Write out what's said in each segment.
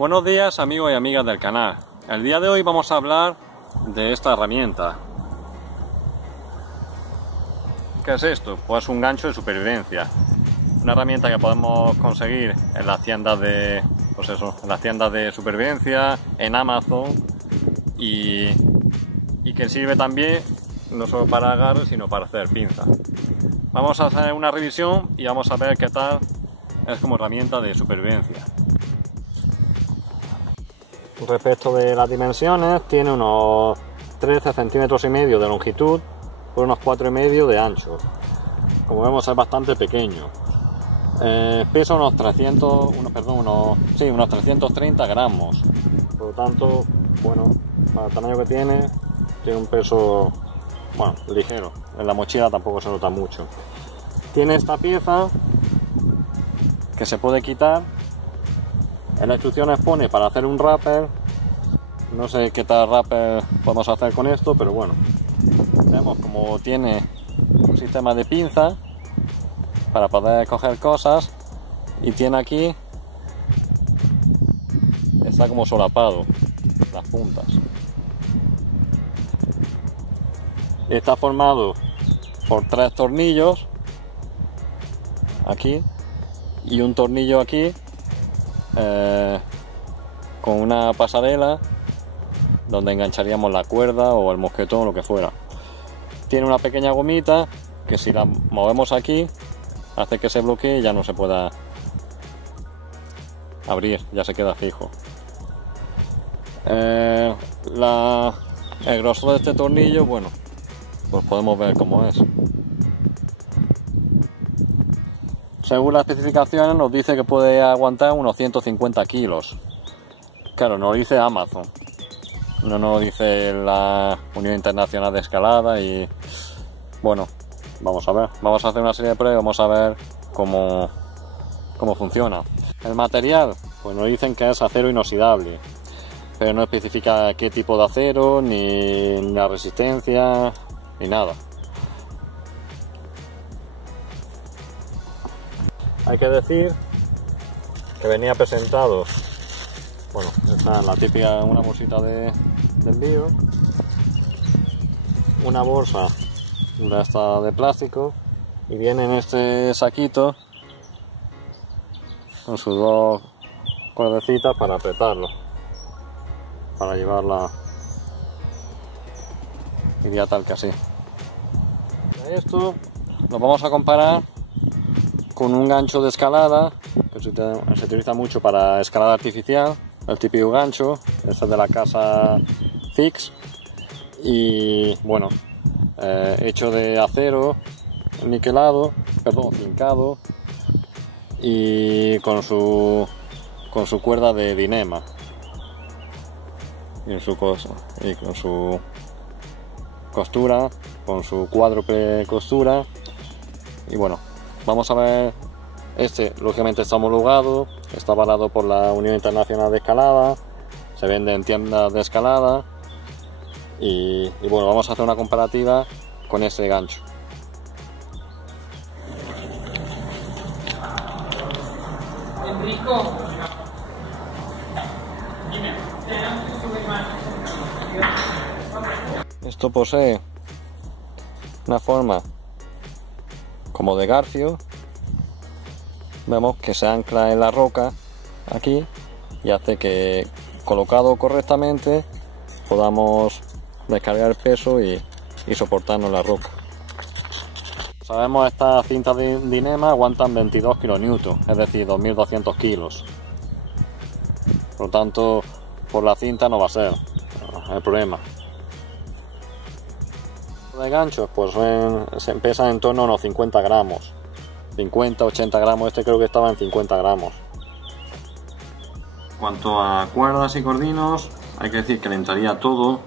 Buenos días amigos y amigas del canal. El día de hoy vamos a hablar de esta herramienta. ¿Qué es esto? Pues un gancho de supervivencia. Una herramienta que podemos conseguir en las tiendas de, en las tiendas de supervivencia, en Amazon y que sirve también no solo para agarre sino para hacer pinzas. Vamos a hacer una revisión y vamos a ver qué tal es como herramienta de supervivencia. Respecto de las dimensiones, tiene unos 13 centímetros y medio de longitud por unos 4,5 de ancho. Como vemos es bastante pequeño. Pesa unos 330 gramos. Por lo tanto, bueno, para el tamaño que tiene un peso, bueno, ligero. En la mochila tampoco se nota mucho. Tiene esta pieza que se puede quitar. En las instrucciones pone para hacer un rapper. No sé qué tal rapper podemos hacer con esto, pero bueno. Vemos como tiene un sistema de pinza para poder coger cosas y tiene aquí, está como solapado las puntas. Está formado por 3 tornillos aquí y un tornillo aquí con una pasarela donde engancharíamos la cuerda o el mosquetón o lo que fuera. Tiene una pequeña gomita que si la movemos aquí hace que se bloquee y ya no se pueda abrir, ya se queda fijo. El grosor de este tornillo, bueno, pues podemos ver cómo es. Según las especificaciones nos dice que puede aguantar unos 150 kilos. Claro, nos lo dice Amazon, no nos lo dice la Unión Internacional de Escalada y bueno, vamos a ver. Vamos a hacer una serie de pruebas y vamos a ver cómo funciona. El material, pues nos dicen que es acero inoxidable, pero no especifica qué tipo de acero, ni la resistencia, ni nada. Hay que decir que venía presentado, bueno, esta es la típica, una bolsita de envío, una bolsa de esta de plástico y viene en este saquito con sus 2 cuerdecitas para apretarlo, para llevarla, iría tal que así. Esto lo vamos a comparar con un gancho de escalada que se utiliza mucho para escalada artificial, el típico gancho, este es de la casa Fix y bueno, hecho de acero niquelado, cincado y con su cuerda de Dyneema y con su costura, con su cuádruple costura. Y bueno, vamos a ver. Este lógicamente está homologado, está avalado por la Unión Internacional de Escalada, se vende en tiendas de escalada y bueno, vamos a hacer una comparativa con ese gancho. Enrico, Esto posee una forma como de garfio. Vemos que se ancla en la roca aquí y hace que, colocado correctamente, podamos descargar el peso y soportarnos la roca. Sabemos que estas cintas de Dyneema aguantan 22 kN, es decir, 2200 kilos. Por lo tanto, por la cinta no va a ser el problema. De ganchos, pues se pesan en torno a unos 50 gramos. 50-80 gramos, este creo que estaba en 50 gramos. En cuanto a cuerdas y cordinos, hay que decir que le entraría todo,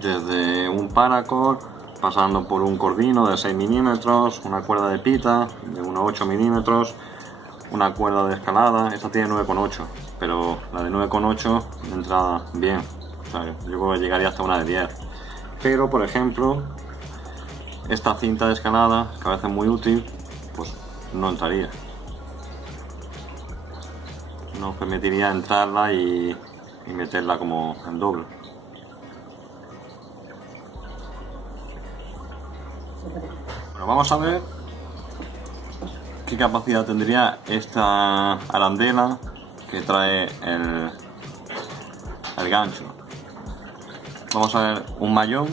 desde un paracord, pasando por un cordino de 6 milímetros, una cuerda de pita de unos 8 milímetros, una cuerda de escalada, esta tiene 9,8, pero la de 9,8 entra bien, o sea, yo creo que llegaría hasta una de 10. Pero por ejemplo, esta cinta de escalada, que a veces es muy útil, pues no entraría. nos permitiría entrarla y meterla como en doble. Bueno, vamos a ver qué capacidad tendría esta arandela que trae el gancho. Vamos a ver un mayón.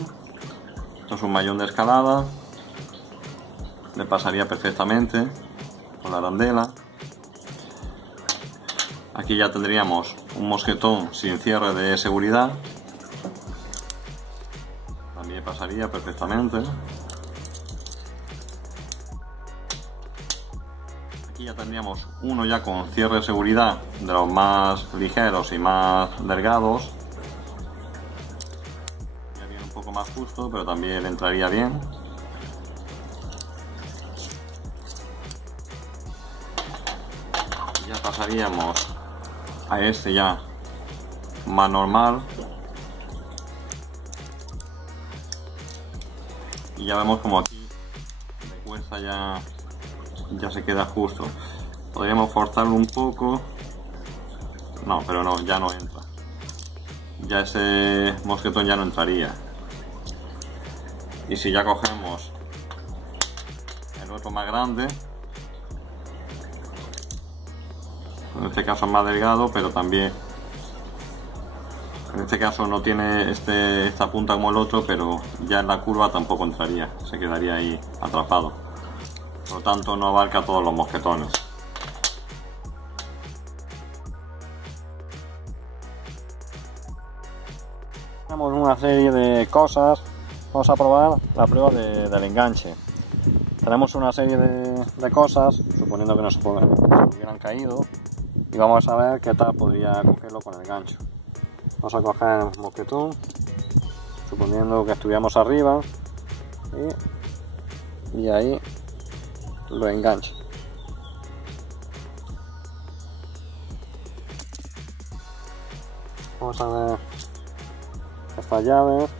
Esto es un mayón de escalada. Le pasaría perfectamente con la arandela. Aquí ya tendríamos un mosquetón sin cierre de seguridad. También pasaría perfectamente. Aquí ya tendríamos uno ya con cierre de seguridad de los más ligeros y más delgados. Ya viene un poco más justo, pero también le entraría bien. Ya pasaríamos a este ya más normal. Y ya vemos como aquí de cuesta ya se queda justo. Podríamos forzarlo un poco. No, pero no, ya no entra. Ya ese mosquetón ya no entraría. Y si ya cogemos el otro más grande, en este caso es más delgado, pero también en este caso no tiene esta punta como el otro, pero ya en la curva tampoco entraría, se quedaría ahí atrapado. Por lo tanto no abarca todos los mosquetones. Tenemos una serie de cosas. Vamos a probar la prueba del enganche. Tenemos una serie de cosas, suponiendo que no se hubieran caído, y vamos a ver qué tal podría cogerlo con el gancho. Vamos a coger el mosquetón, suponiendo que estuviéramos arriba, y ahí lo engancho. Vamos a ver estas llaves.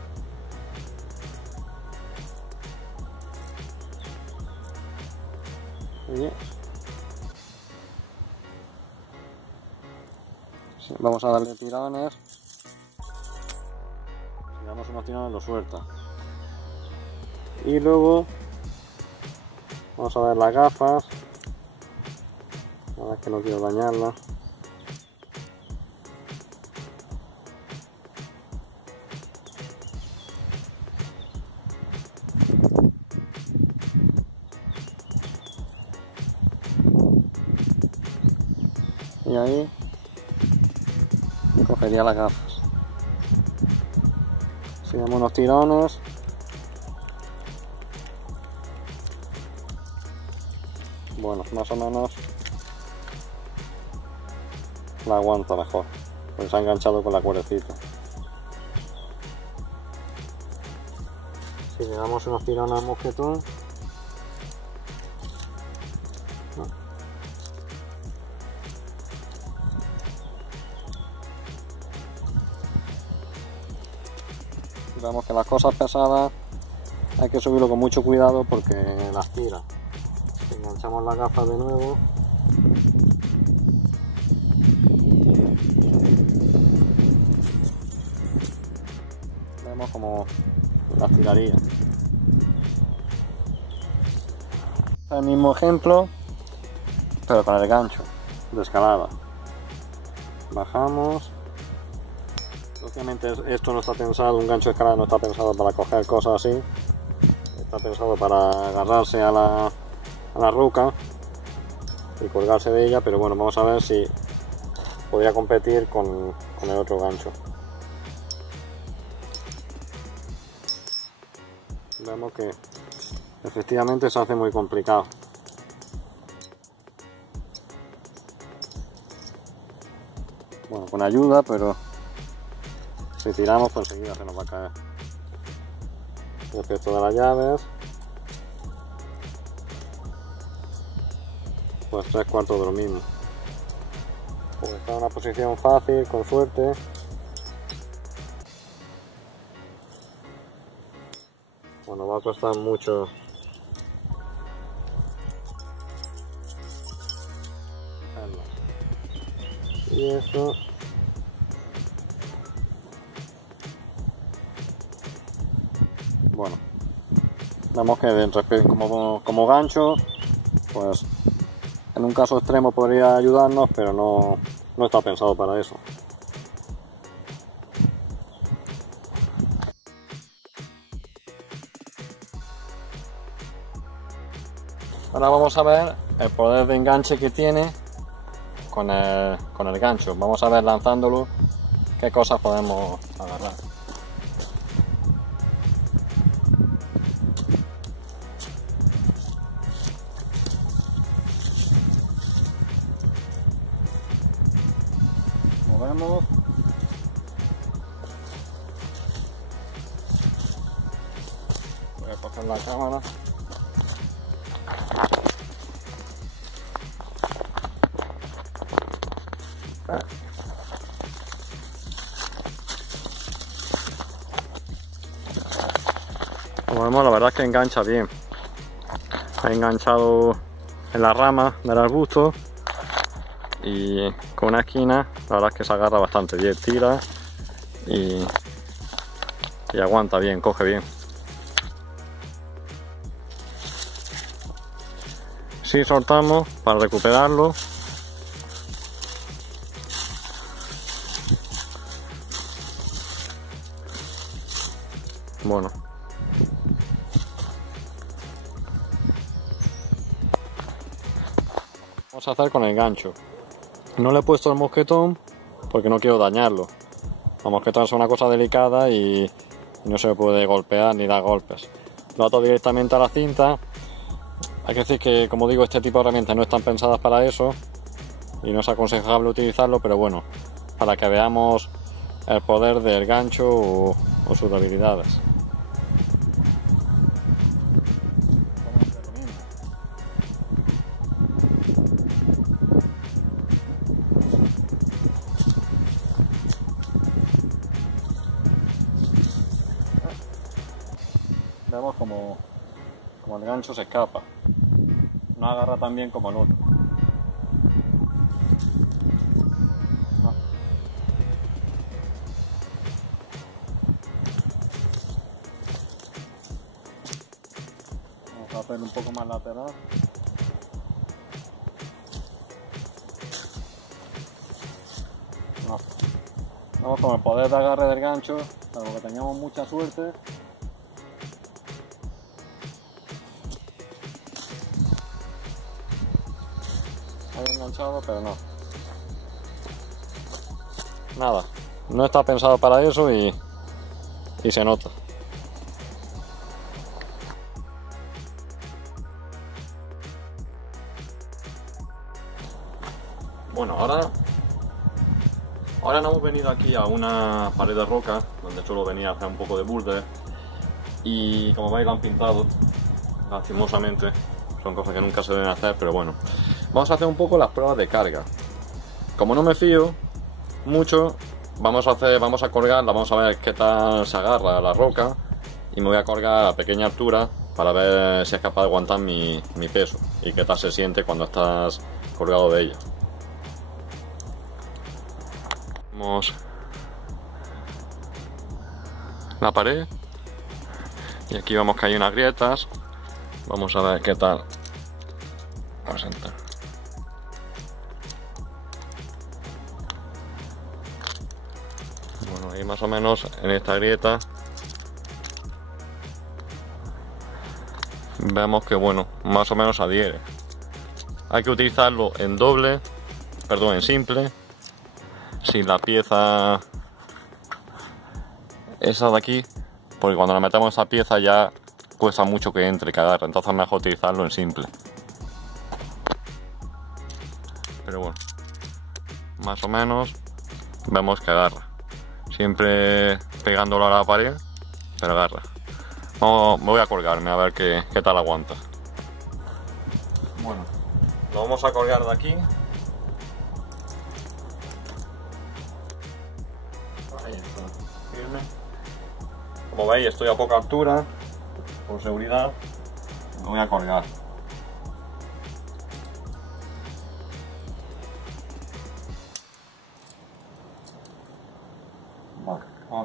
Vamos a darle tirones. Si damos unos tirones lo suelta. Y luego vamos a ver las gafas. La verdad es que no quiero dañarlas. Y ahí cogería las gafas. Si damos unos tirones, bueno, más o menos la aguanta mejor, porque se ha enganchado con la cuerdecita. Si le damos unos tirones al mosquetón, vemos que las cosas pesadas hay que subirlo con mucho cuidado porque las tira. Si enganchamos las gafas de nuevo, vemos como las tiraría. El mismo ejemplo, pero con el gancho de escalada. Bajamos. Obviamente esto no está pensado, un gancho de escalada no está pensado para coger cosas así, está pensado para agarrarse a la roca y colgarse de ella, pero bueno, vamos a ver si podría competir con el otro gancho. Vemos que efectivamente se hace muy complicado. Bueno, con ayuda, pero si tiramos pues enseguida se nos va a caer. Respecto de las llaves, pues 3/4 de lo mismo. Pues está en una posición fácil, con suerte. Bueno, va a costar mucho Y esto. Bueno, vemos que como gancho, pues en un caso extremo podría ayudarnos, pero no está pensado para eso. Ahora vamos a ver el poder de enganche que tiene con el gancho. Vamos a ver lanzándolo qué cosas podemos agarrar. Movemos. Voy a coger la cámara. Como vemos, la verdad es que engancha bien. Ha enganchado en la rama del arbusto y con una esquina la verdad es que se agarra bastante bien, tira y aguanta bien, coge bien. Si soltamos para recuperarlo, bueno, vamos a hacer con el gancho. No le he puesto el mosquetón porque no quiero dañarlo. El mosquetón es una cosa delicada y no se puede golpear ni dar golpes. Lo ato directamente a la cinta. Hay que decir que, como digo, este tipo de herramientas no están pensadas para eso y no es aconsejable utilizarlo, pero bueno, para que veamos el poder del gancho o sus debilidades. Vemos como el gancho se escapa, no agarra tan bien como el otro. Vamos a hacerlo un poco más lateral. No. Vamos con el poder de agarre del gancho, salvo que tengamos mucha suerte. Hay enganchado, pero no. Nada, no está pensado para eso y se nota. Bueno, ahora no hemos venido aquí a una pared de roca donde suelo venir a hacer un poco de boulder y como veis lo han pintado, lastimosamente. Son cosas que nunca se deben hacer, pero bueno. Vamos a hacer un poco las pruebas de carga. Como no me fío mucho, vamos a colgarla, vamos a ver qué tal se agarra la roca y me voy a colgar a pequeña altura para ver si es capaz de aguantar mi peso y qué tal se siente cuando estás colgado de ella. Vamos la pared y aquí vemos que hay unas grietas. Vamos a ver qué tal. Vamos a entrar. Bueno, ahí más o menos en esta grieta vemos que bueno, más o menos adhiere. Hay que utilizarlo en doble, perdón, en simple, sin la pieza esa de aquí, porque cuando le metemos esa pieza ya cuesta mucho que entre y que agarre, entonces es mejor utilizarlo en simple. Pero bueno, más o menos vemos que agarra, siempre pegándolo a la pared, pero agarra. Me voy a colgarme a ver qué tal aguanta. Bueno, lo vamos a colgar de aquí. Ahí está, firme. Como veis, estoy a poca altura, por seguridad, lo voy a colgar.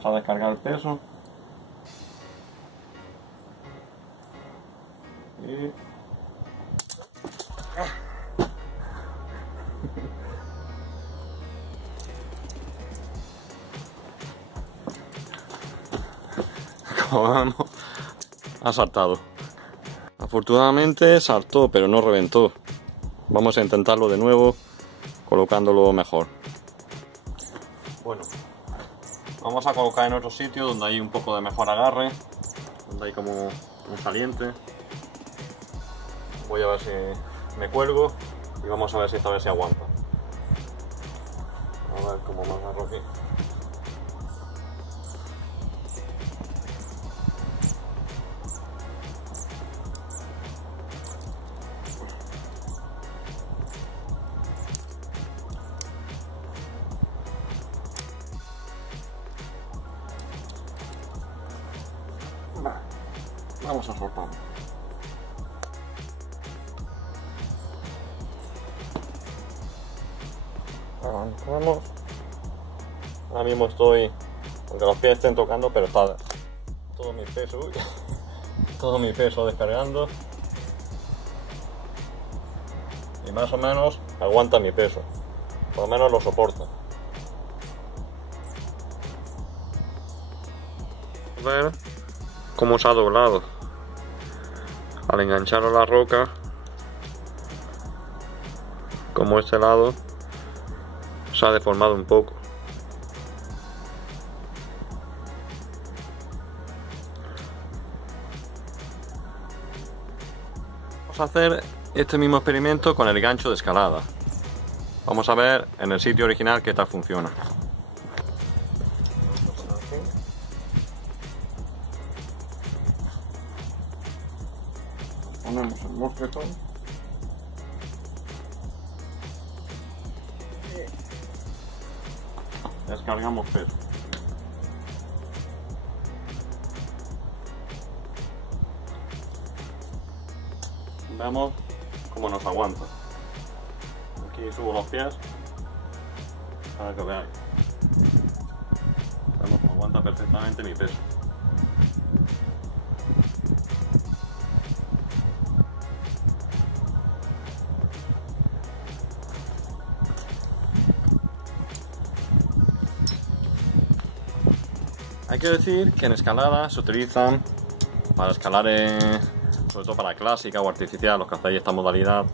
Vamos a descargar el peso. Y... como vemos, ha saltado. Afortunadamente saltó, pero no reventó. Vamos a intentarlo de nuevo, colocándolo mejor. Bueno, vamos a colocar en otro sitio donde hay un poco de mejor agarre, donde hay como un saliente. Voy a ver si me cuelgo y vamos a ver si esta vez se aguanta. A ver cómo me agarro aquí. Vamos a soltar. Avanzamos. Ahora mismo estoy, aunque los pies estén tocando, pero está todo mi peso, todo mi peso descargando. Y más o menos aguanta mi peso. Por lo menos lo soporta. A ver cómo se ha doblado. Al engancharlo a la roca, como este lado se ha deformado un poco. Vamos a hacer este mismo experimento con el gancho de escalada. Vamos a ver en el sitio original qué tal funciona. Ponemos el mosquetón y descargamos peso. Veamos cómo nos aguanta. Aquí subo los pies para que veáis. Vemos cómo aguanta perfectamente mi peso. Hay que decir que en escalada se utilizan para escalar, sobre todo para clásica o artificial, los que hacéis esta modalidad,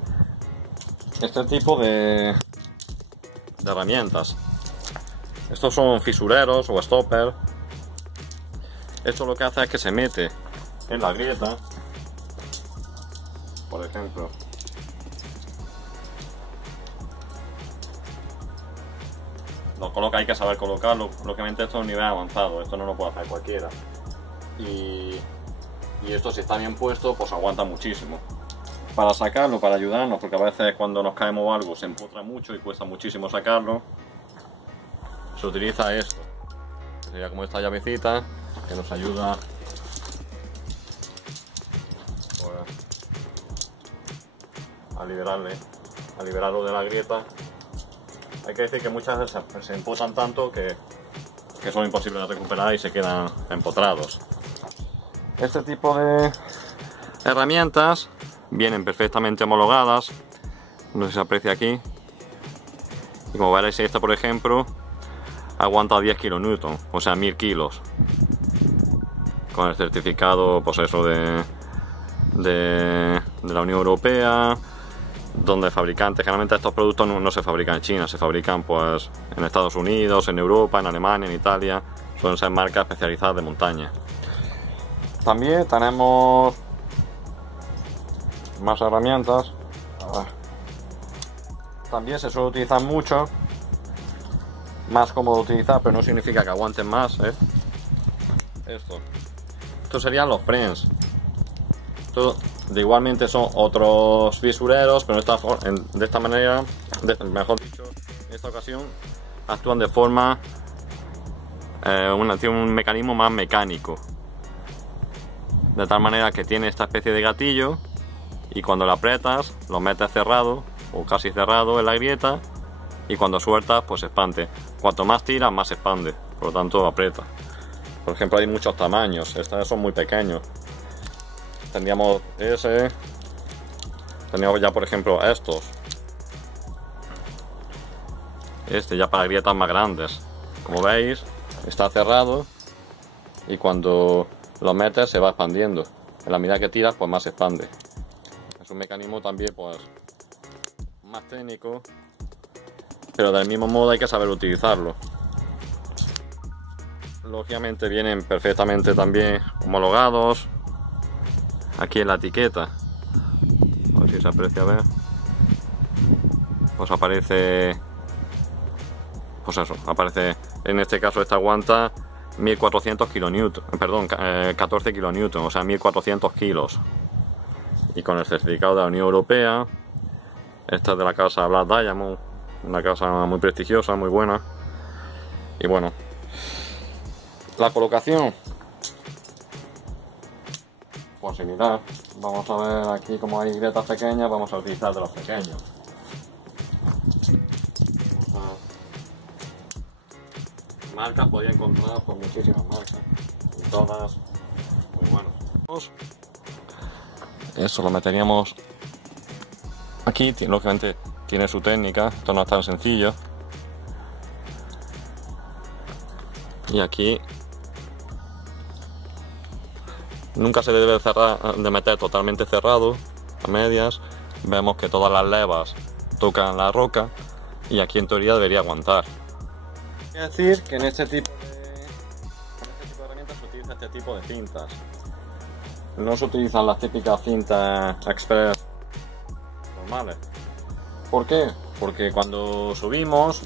este tipo de herramientas. Estos son fisureros o stopper. Esto lo que hace es que se mete en la grieta, por ejemplo. Lo coloca, hay que saber colocarlo. Lógicamente esto es un nivel avanzado, esto no lo puede hacer cualquiera. Y esto, si está bien puesto, pues aguanta muchísimo. Para sacarlo, para ayudarnos, porque a veces cuando nos caemos o algo se empotra mucho y cuesta muchísimo sacarlo, se utiliza esto. Sería como esta llavecita que nos ayuda a liberarlo de la grieta. Hay que decir que muchas veces se empotran tanto que son imposibles de recuperar y se quedan empotrados. Este tipo de herramientas vienen perfectamente homologadas, no sé si se aprecia aquí, y como veréis, esta por ejemplo aguanta 10 kN, o sea 1000 kilos, con el certificado, pues eso, de la Unión Europea, donde fabricantes, generalmente estos productos no se fabrican en China, se fabrican pues en Estados Unidos, en Europa, en Alemania, en Italia, suelen ser marcas especializadas de montaña. También tenemos más herramientas. También se suele utilizar mucho, más cómodo de utilizar, pero no significa que aguanten más, ¿eh? Estos serían los frames. Igualmente son otros fisureros, pero de esta manera, mejor dicho, en esta ocasión actúan de forma, tiene un mecanismo más mecánico, de tal manera que tiene esta especie de gatillo y cuando lo aprietas lo metes cerrado o casi cerrado en la grieta y cuando sueltas pues se expande. Cuanto más tiras, más se expande, por lo tanto aprieta. Por ejemplo, hay muchos tamaños, estos son muy pequeños. Tendríamos ese, tendríamos ya por ejemplo estos. Este ya para grietas más grandes. Como veis, está cerrado y cuando lo metes se va expandiendo. En la medida que tiras, pues más se expande. Es un mecanismo también pues más técnico, pero del mismo modo hay que saber utilizarlo. Lógicamente vienen perfectamente también homologados. Aquí en la etiqueta, a ver si se aprecia, a ver, pues aparece, pues eso, aparece, en este caso esta aguanta 1400 kilonewton, perdón, 14 kilonewton, o sea 1400 kilos. Y con el certificado de la Unión Europea. Esta es de la casa Black Diamond, una casa muy prestigiosa, muy buena. Y bueno, la colocación, pues similar. Vamos a ver aquí como hay grietas pequeñas, vamos a utilizar de los pequeños. Marcas podía encontrar por muchísimas marcas y todas muy buenas. Eso lo meteríamos aquí, lógicamente tiene su técnica, esto no es tan sencillo. Y aquí nunca se debe de meter totalmente cerrado, a medias. Vemos que todas las levas tocan la roca y aquí en teoría debería aguantar. Es decir que en este tipo de herramientas se utiliza este tipo de cintas. No se utilizan las típicas cintas express normales. ¿Por qué? Porque cuando subimos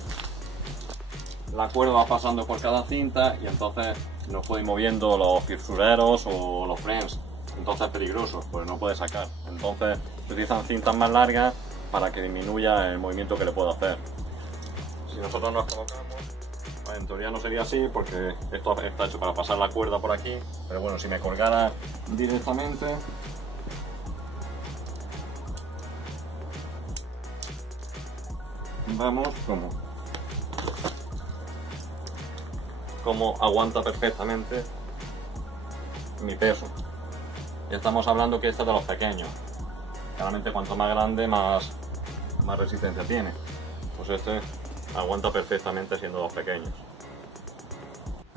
la cuerda va pasando por cada cinta y entonces nos puede ir moviendo los fisureros o los frames. Entonces es peligroso, pues no puede sacar. Entonces se utilizan cintas más largas para que disminuya el movimiento que le puedo hacer. Si nosotros nos colocamos, en teoría no sería así porque esto está hecho para pasar la cuerda por aquí, pero bueno, si me colgara directamente, vemos como aguanta perfectamente mi peso. Y estamos hablando que este es de los pequeños. Claramente cuanto más grande más resistencia tiene. Pues este aguanta perfectamente siendo los pequeños.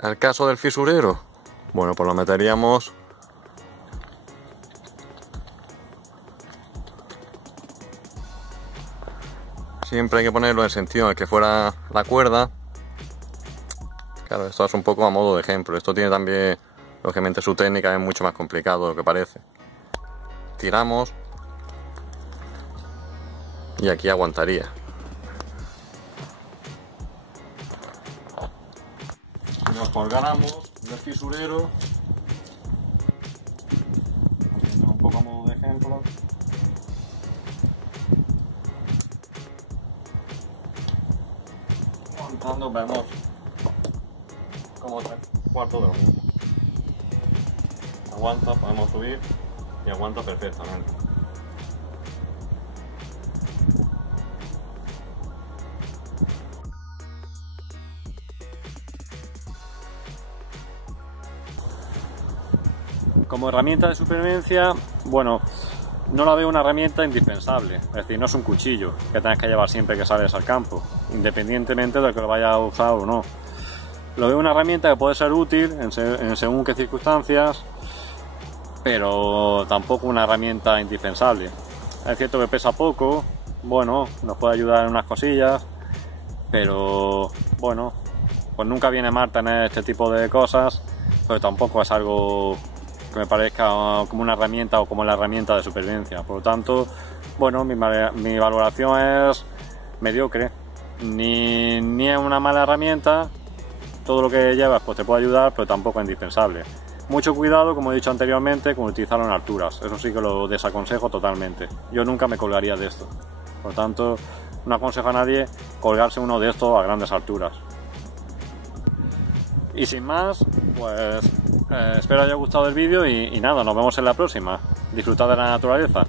El caso del fisurero, bueno, pues lo meteríamos siempre hay que ponerlo en el sentido en el que fuera la cuerda. Claro, esto es un poco a modo de ejemplo. Esto tiene también, lógicamente, su técnica, es mucho más complicado de lo que parece. Tiramos y aquí aguantaría. Si nos colgáramos del fisurero, haciendo un poco a modo de ejemplo, aguantando, vemos como 3/4 de lo mismo. Aguanta, podemos subir y aguanta perfectamente. Como herramienta de supervivencia, bueno, no la veo una herramienta indispensable, es decir, no es un cuchillo que tengas que llevar siempre que sales al campo, independientemente de que lo vayas a usar o no. Lo veo una herramienta que puede ser útil en según qué circunstancias, pero tampoco una herramienta indispensable. Es cierto que pesa poco, bueno, nos puede ayudar en unas cosillas, pero bueno, pues nunca viene mal tener este tipo de cosas, pero tampoco es algo que me parezca como una herramienta o como la herramienta de supervivencia. Por lo tanto, bueno, mi valoración es mediocre. Ni es una mala herramienta, todo lo que llevas pues te puede ayudar, pero tampoco es indispensable. Mucho cuidado, como he dicho anteriormente, con utilizarlo en alturas. Eso sí que lo desaconsejo totalmente. Yo nunca me colgaría de esto. Por lo tanto, no aconsejo a nadie colgarse uno de estos a grandes alturas. Y sin más, pues espero haya gustado el vídeo y nada, nos vemos en la próxima. Disfrutad de la naturaleza.